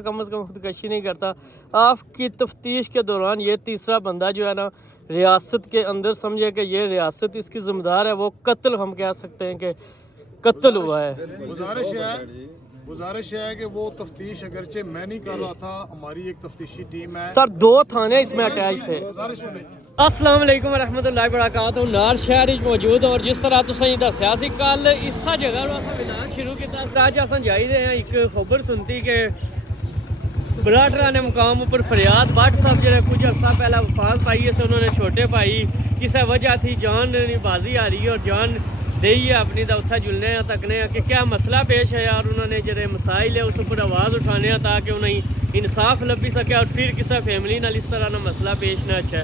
कम से कम खुदकशी नहीं करता। आपकी तफ्तीश के दौरान ये तीसरा बंदा जो है ना रियासत के अंदर, समझे कि ये रियासत इसकी जिम्मेदार है, वो कत्ल हम कह सकते हैं कि कत्ल हुआ है। गुजारिश है कि वो तफ्तीश अगरचे मैं नहीं कर रहा था, हमारी एक तफ्तीशी टीम है सर 2 थाने इसमें अटैच थे। अस्सलाम वालेकुम रहमतुल्लाहि व बरकातहू। नार शहर मौजूद और जिस तरह तुसें दस्या सी कल इस जगह ਨੂੰ ਆਪਾਂ ਬਿਆਨ शुरू किया। ਅੱਜ ਅਸੀਂ ਜਾਈ ਰਹੇ ਹਾਂ ਇੱਕ खबर सुनती कि बराटरा ने मुकाम पर फरियाद भट्ट साहब जो कुछ अर्सा पहला वफात पाई है, उन्होंने छोटे भाई किसी वजह थी जान बाजी आ रही है और जान दे है अपनी तो उत्था जुलने तकने कि क्या मसला पेश है और उन्होंने जो मसाइल है उस पर आवाज़ उठाने ताकि उन्हें इंसाफ लभी सके और फिर किसी फैमिली नाल इस तरह का मसला पेश ना अच्छा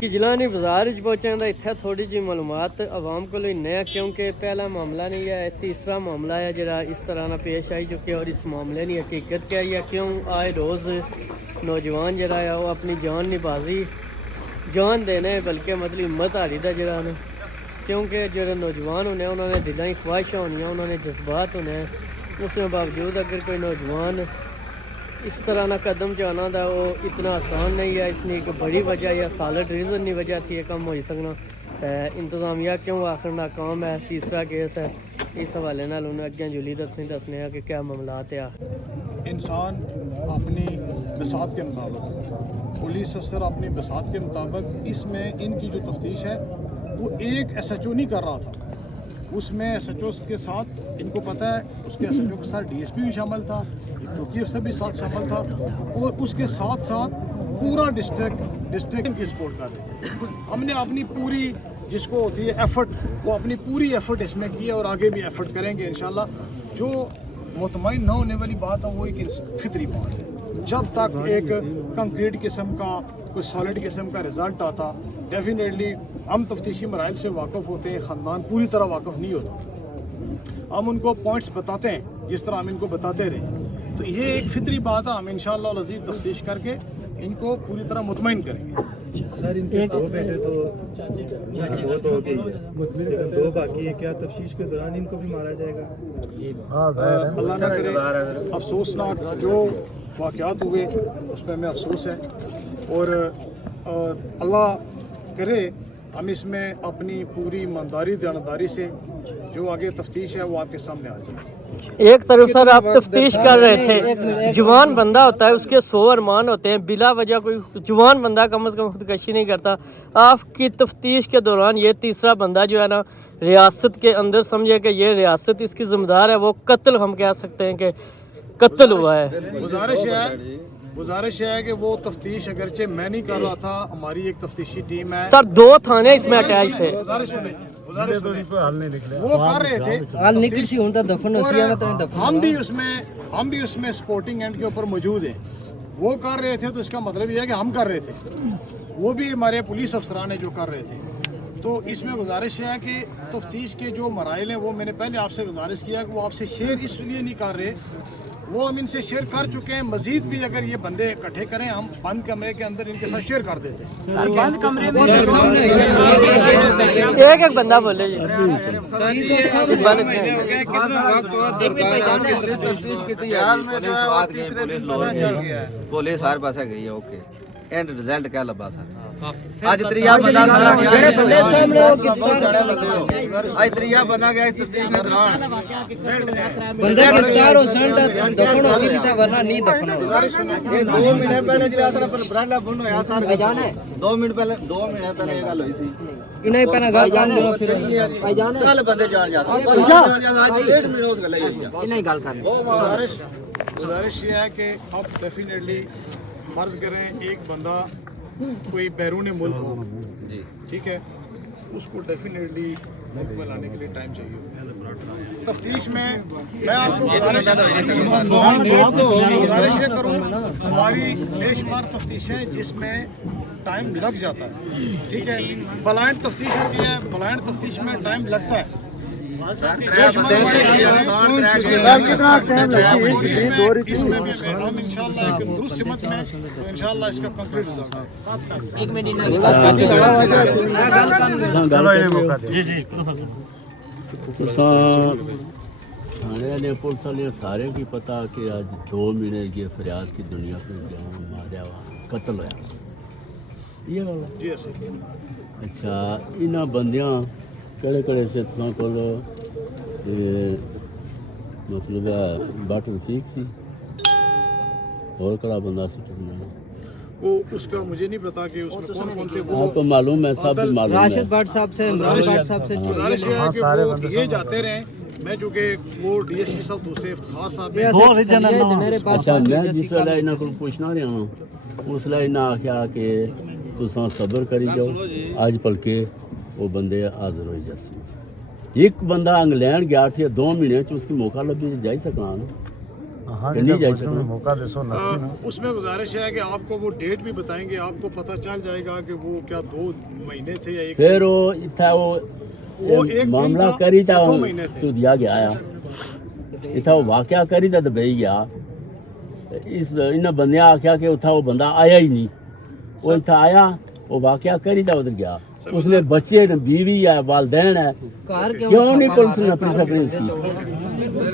कि जिलानी बाजार पहुँचने का इतना थोड़ी जी मालूमात आवाम को नया, क्योंकि पहला मामला नहीं है, तीसरा मामला है जरा इस तरह ना पेश आई चुके और इस मामले की हकीकत क्या है, क्यों आए रोज़ नौजवान जरा है वो अपनी जान निभाजी जान देने बल्कि मतलब हिम्मत हारी दा जरा ने, क्योंकि जो नौजवान होने उन्होंने दिलों की ख्वाहिशें होनी, उन्होंने जज्बात होने, उसके बावजूद अगर कोई नौजवान इस तरह ना कदम जाना था वो इतना आसान नहीं है। इसलिए एक बड़ी वजह या सॉलिड रीज़न की वजह थी कम हो सकना इंतजामिया क्यों आखिर नाकाम है। तीसरा केस है, इस हवाले नाल उन्हें अगे जुली दसने कि क्या मामलात है। इंसान अपनी बसात के मुताबिक, पुलिस अफसर अपनी बसात के मुताबिक, इसमें इनकी जो तफ्तीश है वो एक SHO नहीं कर रहा था, उसमें SHO के साथ इनको पता है, उसके SHO के साथ DSP भी शामिल था, चौकी अफसर भी साथ शामिल था और उसके साथ साथ पूरा डिस्ट्रिक्ट की सपोर्ट कर रहे थे। हमने अपनी पूरी जिसको होती है एफर्ट, वो अपनी पूरी एफर्ट इसमें की है और आगे भी एफर्ट करेंगे इंशाल्लाह। जो मुतमईन न होने वाली बात है वो एक फितरी बात है, जब तक एक कंक्रीट किस्म का कोई सॉलिड किस्म का रिज़ल्ट आता डेफिनेटली हम तफ्तीशी मराइल से वाकफ़ होते हैं, ख़ानदान पूरी तरह वाकफ़ नहीं होता। हम उनको पॉइंट्स बताते हैं जिस तरह हम इनको बताते रहे, तो ये एक फितरी बात है। हम इंशाअल्लाह अज़ीज़ तफ्तीश करके इनको पूरी तरह मुतमईन करेंगे। सर इनके 2 बेटे तो बहुत हो गई है, लेकिन 2 बाकी है, क्या तफ्तीश के दौरान इनको भी मारा जाएगा? अल्लाह न करे, अफसोसनाक जो वाक़यात हुए उसमें हमें अफसोस है और अल्लाह करे हम इसमें अपनी पूरी ईमानदारी दयानतदारी से जो आगे तफ्तीश है वो आपके सामने आ जाए। एक तरफ सर आप तफ्तीश कर रहे थे, जवान बंदा होता है उसके 100 अरमान होते हैं, बिला वजह कोई जवान बंदा कम से कम खुदकशी नहीं करता। आपकी तफ्तीश के दौरान ये तीसरा बंदा जो है ना रियासत के अंदर, समझे कि ये रियासत इसकी जिम्मेदार है, वो कत्ल हम कह सकते हैं कि कत्ल हुआ है। गुजारिश है कि वो तफ्तीश अगरचे मैं नहीं कर रहा था, हमारी एक तफ्तीशी टीम है सर 2 थाने इसमें अटैच थे। वो कर रहे थे, हम भी उसमें स्पोर्टिंग एंड के ऊपर मौजूद हैं। वो कर रहे थे तो इसका मतलब ये है कि हम कर रहे थे, वो भी हमारे पुलिस अफसरान जो कर रहे थे। तो इसमें गुजारिश है कि तफ्तीश के जो मराइल हैं वो मैंने पहले आपसे गुजारिश किया कि वो आपसे शेयर इसलिए नहीं कर रहे, वो हम इनसे शेयर कर चुके हैं। मजीद भी अगर ये बंदे इकट्ठे करें हम बंद कमरे के अंदर इनके साथ शेयर कर देते हैं। बंद कमरे में एक बंदा बोले पुलिस हर पासे गई है, ओके एंड रिजल्ट क्या लबा सर आज त्रिया बंदा सारा गया है, आज त्रिया बंदा गया इस तफ्तीश के दौरान बंदा गिरफ्तार हो सन दफन हो सी था वरना नहीं दफन हो। ये 2 महीने पहले जिला सर पर ब्रांडा बंद होया सर जाने 2 महीने पहले ये गल हुई सी इन्हें पहले घर जान दो फिर भाई जाने कल बंदे जान जा आज 1.5 महीने उस गल आई इन्हें गल कर। गुजारिश ये है कि आप डेफिनेटली फर्ज करें एक बंदा कोई बैरून मुल्क हो, ठीक है, उसको डेफिनेटली मुल्क में लाने के लिए टाइम चाहिए। तफ्तीश में मैं आपको गुजारिश ये करूँ, हमारी बेशुमार तफ्तीशें जिसमें टाइम लग जाता है, ठीक है, ब्लाइंड तफ्तीश होती है, ब्लाइंड तफ्तीश में टाइम लगता है। इसमें भी हम इंशाल्लाह एक दुरुस्त सिमत में तो इंशाल्लाह इसका कंप्लीट रिजल्ट है। 1 मिनट जी तो थाने वाले पुलिस वाले सारे की पता कि अज 2 महीने की फरियाद की दुनिया को जाओ मारिया वा कत्ल होया ये गल जी सर। अच्छा इन्हां बंदियां केड़े केड़े से तुसां कोल मतलब बाट रफीक सी और कड़ा बंदा सी तुसां वो उसका मुझे नहीं पता कि उसमें कौन कौन थे। वो आपको मालूम है सब मालूम है राशिद भट्ट साहब से इमरान भट्ट साहब से गुजारिश है कि वो ये जाते रहे। मैं चूँकि वो डीएसपी साहब दूसरे इफ्तिखार साहब हैं, मेरे पास अच्छा मैं जिस वेले इन्हां कोल पुछना रहा हूँ उस वेले इन्हां आख्या कि तुसां सब्र करी जाओ अज भलके वो बंदे हाजिर हो जासी। एक बंदा इंग्लैंड गया थी 2 महीने च उसकी मौका लभी जाई सकना नहीं जाई सकना। उसमें गुजारिश है कि आपको वो डेट भी बताएंगे, आपको पता चल जाएगा कि वो क्या 2 महीने थे या 1 फिर वो इतना वो एक दिन मामला था, करी था 2 महीने थे। सुधिया गया इतना वो वाकया करी था दुबई गया इस इन्हें बंदे आख्या कि उथा वो बंदा आया ही नहीं वो इतना आया वो वाकया करी था उधर गया उसने बच्चे ने बीवी है वालदैन है कार क्यों नहीं पुलिस ने अपनी सकनी उसकी।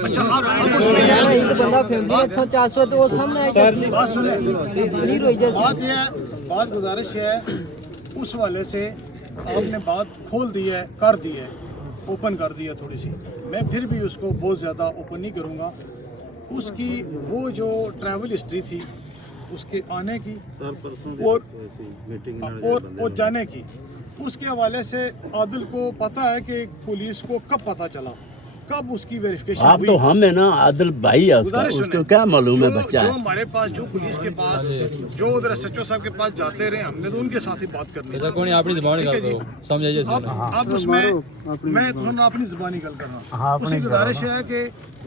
अच्छा आप उसमें एक बंदा फैमिली 100-400 तो वो सामने आएगा बात सुने। क्लियर हो जैसे बात गुजारिश है उस वाले से आपने बात खोल दी है, कर दी है, ओपन कर दी है थोड़ी सी। मैं फिर भी उसको बहुत ज़्यादा ओपन नहीं करूँगा। उसकी वो जो ट्रैवल हिस्ट्री थी उसके आने की और जाने की, उसके हवाले से आदिल को पता है कि पुलिस को कब पता चला, कब उसकी वेरिफिकेशन आप तो हम है ना आदिल भाई है उसका, उसको क्या मालूम है बच्चा जो है। हमारे पास जो पुलिस के पास जो उधर एसएचओ साहब के पास जाते रहे हमने तो उनके साथ ही बात करनी है। कोई अपनी ज़बान ठीक है जी। समझाइए अब उसमें मैं सुन अपनी ज़बानी गल कर रहा हूँ। उसकी गुजारिश है कि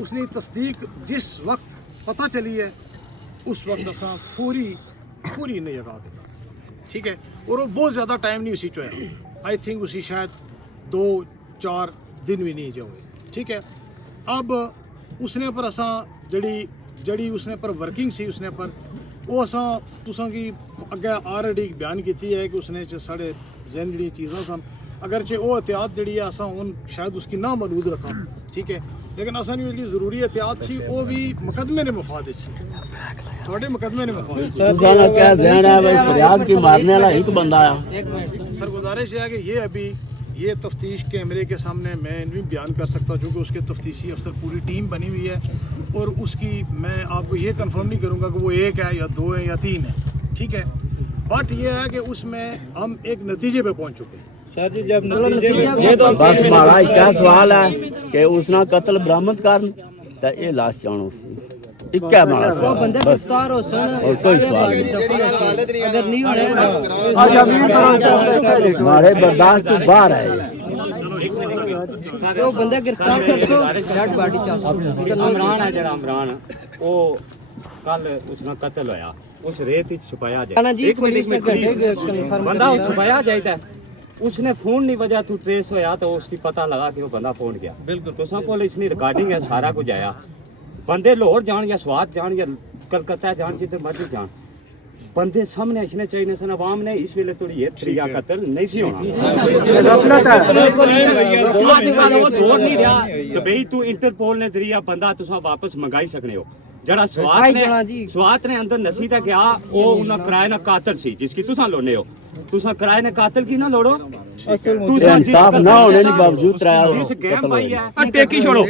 उसने तस्दीक जिस वक्त पता चली है उस वक्त असा पूरी नहीं जगा के ठीक है। और वो बहुत ज़्यादा टाइम नहीं उसी चो है, आई थिंक उसी शायद 2-4 दिन भी नहीं जाओगे ठीक है। अब उसने पर असा जड़ी उसने पर वर्किंग सी उसने पर वो असा तुसां की अगे ऑलरेडी बयान की है कि उसने साढ़े जहन जी चीज़ां सन अगरचे वो एहतियात जी है असा उन शायद उसकी ना मलूज रखा ठीक है, लेकिन असा नहीं जी जरूरी एहतियात सी वो भी मुकदमे ने मफाद थोड़े मुकदमे ने मफाद सुजाना क्या ज़हन है भाई फरियाद की मारने वाला एक बंदा आया। सर गुजारिश है कि ये अभी ये तफ्तीश कैमरे के सामने मैं नहीं बयान कर सकता क्योंकि उसके तफ्तीशी अफसर पूरी टीम बनी हुई है और उसकी मैं आपको ये कंफर्म नहीं करूँगा कि वो 1 है या 2 है या 3 है ठीक है। बट ये है कि उसमें हम एक नतीजे पे पहुँच चुके हैं। सर जी जब ये तो बस हमारा क्या सवाल है कि उसना कत्ल बरामद कर तो ये लाश चाणो सी इक्का हमारा वो सवाल बंदे बस गिरफ्तार हो सन और कोई सवाल नहीं। अगर नहीं होने हमारे बर्दाश्त से बाहर है वो बंदे गिरफ्तार कर दो डेड बॉडी इमरान है जरा इमरान वो कल उसका कत्ल होया उस रेत विच छुपाया जाए ना जी पुलिस ने घंटे कंफर्म बंदा वो छुपाया जाए उसने फोन नहीं वजह तू ट्रेस होया तो उसकी पता लगा कि वो बंदा पहुंच गया। बिल्कुल तुसा कोल इसनी रिकॉर्डिंग है सारा कुछ आया बंदे लाहौर जान या स्वात जान या कलकत्ता जान जिधर मर्जी जान बंदे सामने इसने चाहिए सन आवाम ने इस वेले थोड़ी ये त्रिया कत्ल नहीं सी होना वो दौर नहीं रहा दुबई तू इंटरपोल ने जरिया बंदा तुसा वापस मंगाई सकने हो जरा स्वात ने अंदर नसी तक गया वो उन्हें किराए ना कातल सी जिसकी तुसा लोने हो तुसा किराए ने कातल की ना लोड़ो तुसा इंसाफ ना होने के बावजूद जिस गेम पाई है टेकी छोड़ो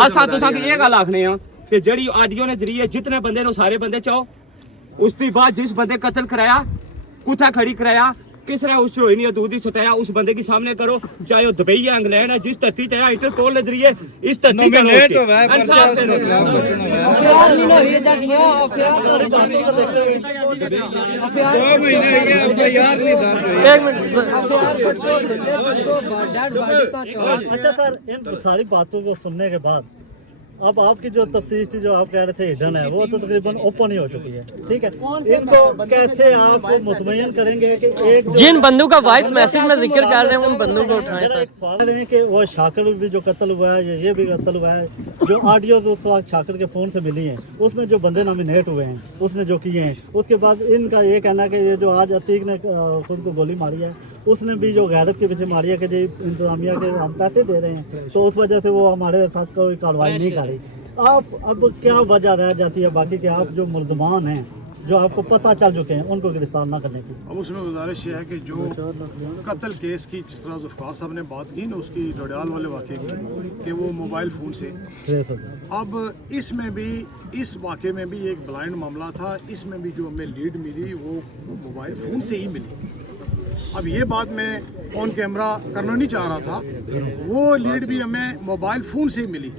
असा तुसा की ये गल आखने आ कि जड़ी ऑडियो ने जरिए जितने बंदे नो सारे बंदे चाहो उसके बाद जिस बंदे कत्ल कराया कुत्था खड़ी कराया किस तरह उस चोई नहीं दूध ही सुटाया उस बंदे के सामने करो चाहे वो दुबई है इंग्लैंड है जिस धरती चाहे इंटरपोल ने जरिए इस धरती इंसाफ देने अफियार नहीं ना ये जागिया अफियार अच्छा सर इन सारी बातों को सुनने के बाद अब आपकी जो तफ्तीश थी जो आप कह रहे थे हिडन है वो तो तकरीबन ओपन ही हो चुकी है ठीक है। इनको कैसे आप मुतमईन करेंगे कि एक जिन बंदों का वॉइस मैसेज में जिक्र कर रहे हैं उन बंदों को उठाएं सर। सवाल है कि वो शाकिर भी जो कत्ल हुआ है ये भी कत्ल हुआ है जो ऑडियो उस वक्त शाकिर के फ़ोन से मिली हैं उसमें जो बंदे नॉमिनेट हुए हैं उसने जो किए हैं उसके बाद इनका ये कहना है कि ये जो आज अतीक ने खुद को गोली मारी है उसने भी जो गैरत के पीछे मारी है कि जी इंतजामिया के हम पैसे दे रहे हैं तो उस वजह से वो हमारे साथ कोई कार्रवाई नहीं कर रही। आप अब क्या वजह रह जाती है बाकी के आप जो मुलजमान हैं जो आपको पता चल चुके हैं उनको गिरफ्तार ना करने की? अब उसमें गुजारिश ये है कि जो कत्ल केस की जिस तरह जुल्फ़िकार साहब ने बात की ना उसकी डोडियाल वाले वाक़े की कि वो मोबाइल फ़ोन से, अब इसमें भी इस वाक़े में भी एक ब्लाइंड मामला था, इसमें भी जो हमें लीड मिली वो मोबाइल फ़ोन से ही मिली। अब ये बात मैं ऑन कैमरा करना नहीं चाह रहा था, वो लीड भी हमें मोबाइल फ़ोन से ही मिली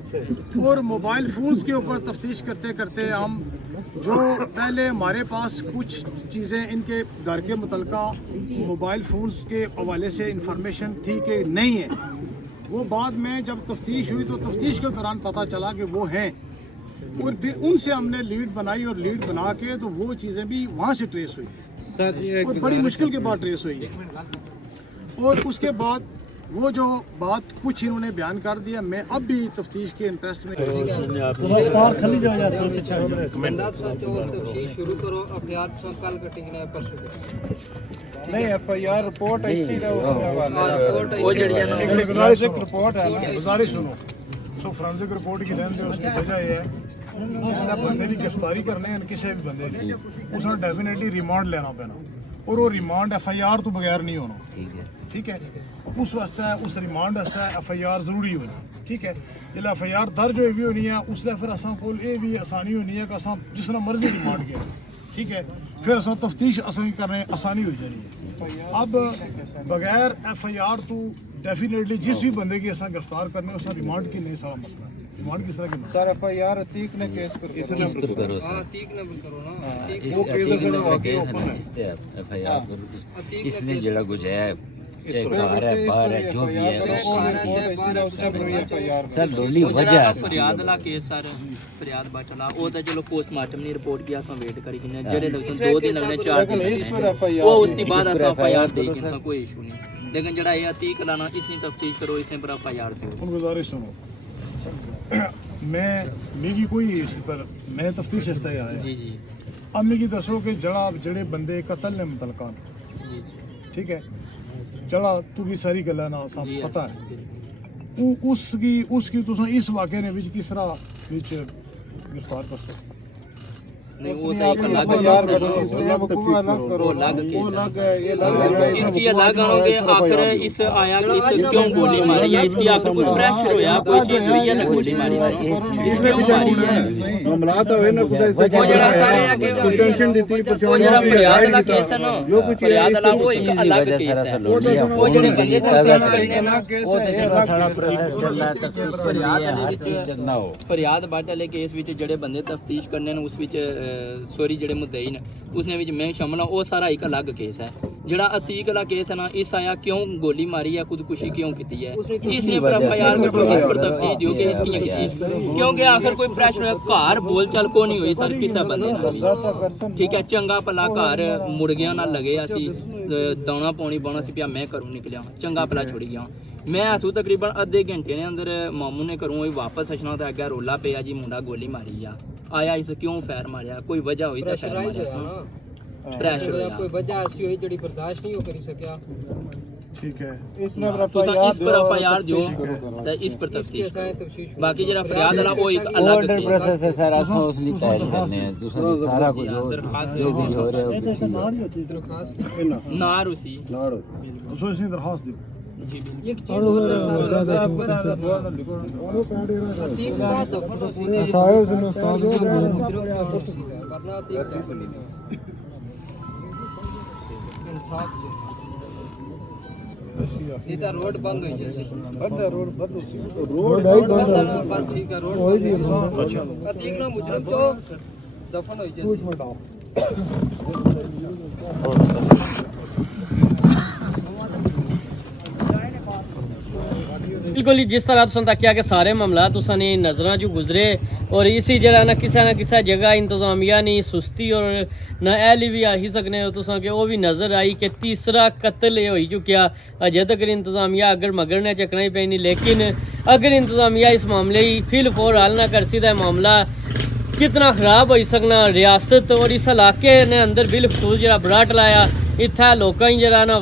और मोबाइल फ़ोन्स के ऊपर तफ्तीश करते करते हम जो पहले हमारे पास कुछ चीज़ें इनके घर के मुतलका मोबाइल फ़ोन्स के हवाले से इंफॉर्मेशन थी कि नहीं है, वो बाद में जब तफ्तीश हुई तो तफ्तीश के दौरान पता चला कि वो हैं और फिर उनसे हमने लीड बनाई और लीड बना के तो वो चीज़ें भी वहाँ से ट्रेस हुई और बड़ी मुश्किल के बाद ट्रेस हुई है। और उसके बाद वो जो बात कुछ इन्होंने बयान कर दिया, मैं अब भी तफ्तीश के इंटरेस्ट में शुरू करो अखबार कल कटिंग ने परसों नहीं FIR रिपोर्ट ऐसी रिपोर्ट है, गुजारिश सुनो। सो फोरेंसिक रिपोर्ट की लेने उसकी वजह यह है जिसने बंदे की गिरफ्तारी करने किसी भी बंदे की उसने डेफिनेटली रिमांड लेना पैना और वो रिमांड FIR तो बगैर नहीं होना, ठीक है। उस वास्ते उस रिमांड वास्ते FIR जरूरी होनी, ठीक है। जिला FIR दर्ज होई भी होनी है उससे फिर असां कोल ये भी आसानी होनी है कि असां जिस तरह मर्जी रिमांड किया, ठीक है, फिर असां तफ्तीश असां करने आसानी हो जानी है। अब बगैर FIR तो डेफिनेटली जिस भी बंदे की असां गिरफ्तार करने उसका रिमांड की नहीं सारा मसला है। रिमांड किस तरह की सर FIR अतीक ने केस पर करो हां ठीक ना करो ना वो केस जड़ा वाकई ओपन है FIR इसने जड़ा गुजाया चाहे बाहर है बाहर है जो भी है सर दोनों वजह है फरियाद ला केस सर फरियाद बाटला ओ तो चलो पोस्टमार्टम ने रिपोर्ट की असा वेट करी किने जेड़े लगन 2 दिन लगने 4 दिन वो उसके बाद असा FIR दे के कोई इशू नहीं, लेकिन जड़ा ये अतीक लाना इसकी तफ्तीश करो इसने पर FIR दो। गुजारिश सुनो, मैं मेरी कोई इस पर मैं तफ्तीश इसता आया जी जी अब मिगी दसो कि जड़ा जड़े बंदे कत्ल ने मुतलका जी जी ठीक है चला तुगी सारी गल्ला ना सब पता है उसकी तुसा इस वाक़े ने विच किस तरह विच गिरफ्तार कर सकते नहीं वो तो एक अलग इसकी अलग होंगे आखिर इस आया कि इस क्यों गोली मारी है, इसकी आखिर कोई प्रेशर होया कोई चीज हुई है ना गोली मारी इस क्यों मारी है मामला तो है ना वो जरा सारे है कि टेंशन देती वो जरा फरियाद वाला केस है ना फरियाद वाला वो एक अलग केस है वो जड़े बंदे का करने ना वो तो सारा प्रोसेस चल रहा है फरियाद हर चीज चलना हो फरियाद बाटले केस विच जड़े बंदे तफ्तीश करने ने उस विच सॉरी जड़े मुद्दई ने उसने विच मैं शामिल वो सारा एक अलग केस है। जड़ा अतीक वाला केस है ना इस आया क्यों गोली मारी है खुदकुशी क्यों की है इसने पर FIR करो इस पर तफ्तीश दियो कि इसकी की क्योंकि आखिर कोई प्रेशर घर बोलचाल को नहीं हुई सर किसी बंदे ठीक है चंगा भला घर मुर्गियां ना लगे असी दाना पानी पाना सी पिया मैं घरों निकलिया चंगा भला छुड़ गया मैं इतों तकरीबन अद्धे घंटे ने अंदर मामू ने घरों वापस अचना तो अगर रोला पिया जी मुंडा गोली मारी आया इस क्यों फैर मारिया कोई वजह हुई तो फैर मारिया प्रेशर कोई वजह ऐसी हुई जड़ी बर्दाश्त नहीं हो करी सकिया ठीक है इस पर FIR दियो तो इस पर तफ्तीश बाकी जरा फरियाद वाला वो एक अलग प्रोसेस है सर असो उसली तैयारी करने है दूसरा सारा कुछ जो भी हो रहा है दरखास्त नार उसी उसको इसकी दरखास्त दियो एक चीज और है सर अतीक का दफन उसी बताओ सुनो उस्ताद वरना अतीक दफन इंसाफ से ये तो रोड बंद हो जैसे रोड बंद बस ठीक है रोड अतीक ना मुजरम तो दफन हो जैसे बिल्कुल जिस तरह तुम तकिया कि सारे मामला तुसां नज़र जो गुजरे और इसी जगह ना किसी जगह इंतजामिया नहीं सुस्ती और ना ऐली भी आही सकने हो तुसां कि वो भी नज़र आई कि तीसरा कत्ल हो चुकिया अजे तक इंतजामिया अगर मगर ने चकना ही पैनी लेकिन अगर इंतजामिया इस मामले ही फिल फोर हल ना कर सी मामला कितना खराब हो सकना रियासत और इस इलाके ने अंदर बिलखसूस जरा बड़ा टलाया इतना लोग जरा ना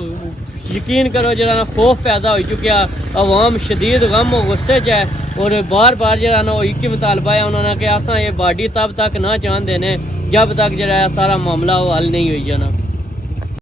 यकीन करो जरा ना खौफ पैदा हो चुका, अवाम शदीद गम और गुस्से च है और बार बार जरा ना एक ही मुतालबा है उन्होंने कि असा ये बाडी तब तक ना जान देने जब तक जरा सारा मामला वो हल नहीं हुई जाना।